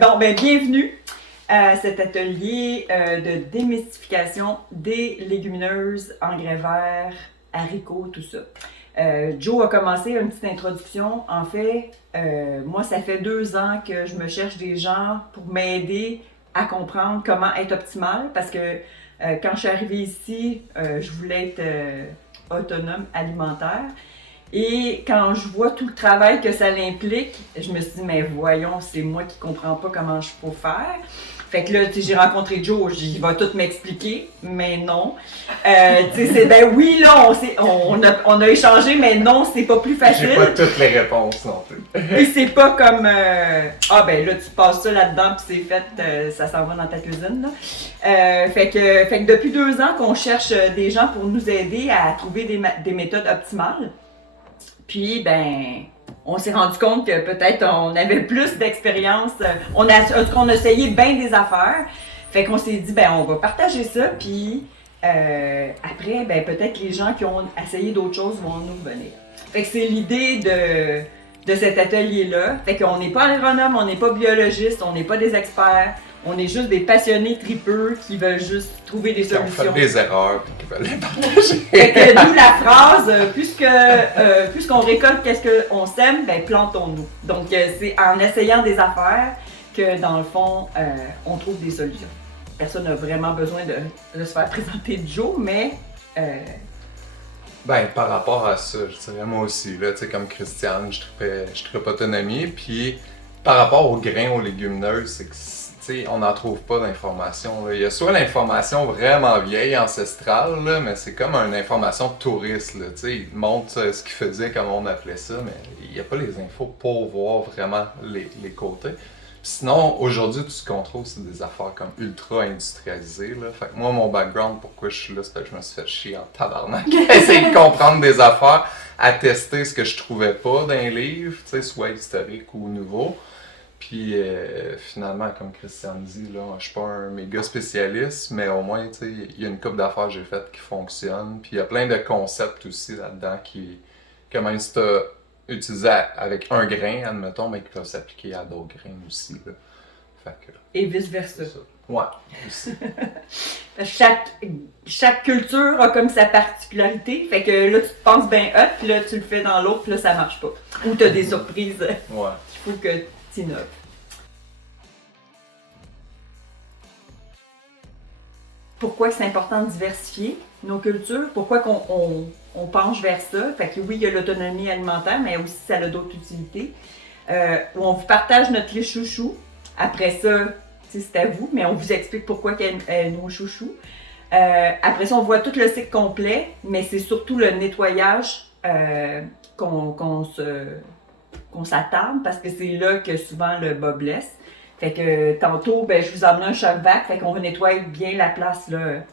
Bon, ben bienvenue à cet atelier de démystification des légumineuses, engrais verts, haricots, tout ça. Joe a commencé une petite introduction. En fait, moi, ça fait 2 ans que je me cherche des gens pour m'aider à comprendre comment être optimal parce que quand je suis arrivée ici, je voulais être autonome alimentaire. Et quand je vois tout le travail que ça l'implique, je me suis dit, mais voyons, c'est moi qui comprends pas comment je peux faire. Fait que là, j'ai rencontré Joe, il va tout m'expliquer, mais non. C'est ben oui, là, on a échangé, mais non, c'est pas plus facile. J'ai pas toutes les réponses non plus. Puis c'est pas comme, ah ben là, tu passes ça là-dedans, puis c'est fait, ça s'en va dans ta cuisine, là. Fait que depuis 2 ans qu'on cherche des gens pour nous aider à trouver des méthodes optimales. Puis, ben, on s'est rendu compte que peut-être on avait plus d'expérience. On a essayé bien des affaires. Fait qu'on s'est dit, ben, on va partager ça. Puis, après, ben, peut-être les gens qui ont essayé d'autres choses vont nous venir. Fait que c'est l'idée de cet atelier-là. Fait qu'on n'est pas agronome, on n'est pas biologiste, on n'est pas des experts. On est juste des passionnés tripeux qui veulent juste trouver des solutions. Qui ont fait des erreurs et qui veulent les partager. Fait que d'où la phrase, puisqu'on récolte qu'est-ce qu'on sème, ben plantons-nous. Donc c'est en essayant des affaires que dans le fond, on trouve des solutions. Personne n'a vraiment besoin de se faire présenter de Joe, mais... Ben, par rapport à ça, je dirais moi aussi, là, tu sais, comme Christiane, je trippe autonomie, puis par rapport aux grains, aux légumineuses, c'est que t'sais, on n'en trouve pas d'informations. Il y a soit l'information vraiment vieille, ancestrale, là, mais c'est comme une information touriste. Là, il montre ce qu'il faisait, comment on appelait ça, mais il n'y a pas les infos pour voir vraiment les côtés. Sinon, aujourd'hui, tout ce qu'on trouve, c'est des affaires comme ultra industrialisées. Là. Fait que moi, mon background, pourquoi je suis là, c'est que je me suis fait chier en tabarnak à essayer de comprendre des affaires, à tester ce que je trouvais pas dans les livres, soit historique ou nouveau. Puis finalement, comme Christiane dit, là, je suis pas un méga spécialiste, mais au moins, il y a une couple d'affaires que j'ai faites qui fonctionnent. Puis il y a plein de concepts aussi là-dedans que même si tu as utilisé avec un grain, admettons, mais qui peuvent s'appliquer à d'autres grains aussi. Là. Fait que, et vice-versa. Ouais, aussi. Chaque culture a comme sa particularité. Fait que là, tu te penses bien hot, puis là, tu le fais dans l'autre, puis là, ça marche pas. Ou tu as des surprises. Ouais. Il faut que tu innoves. Pourquoi c'est important de diversifier nos cultures? Pourquoi on penche vers ça? Fait que oui, il y a l'autonomie alimentaire, mais aussi ça a d'autres utilités. On vous partage notre liste chouchou. Après ça, c'est à vous, mais on vous explique pourquoi nos chouchous. Après ça, on voit tout le cycle complet, mais c'est surtout le nettoyage qu'on s'attarde parce que c'est là que souvent le bas blesse. Fait que tantôt, ben, je vous emmène un shop vac, fait qu'on va nettoyer bien la place là.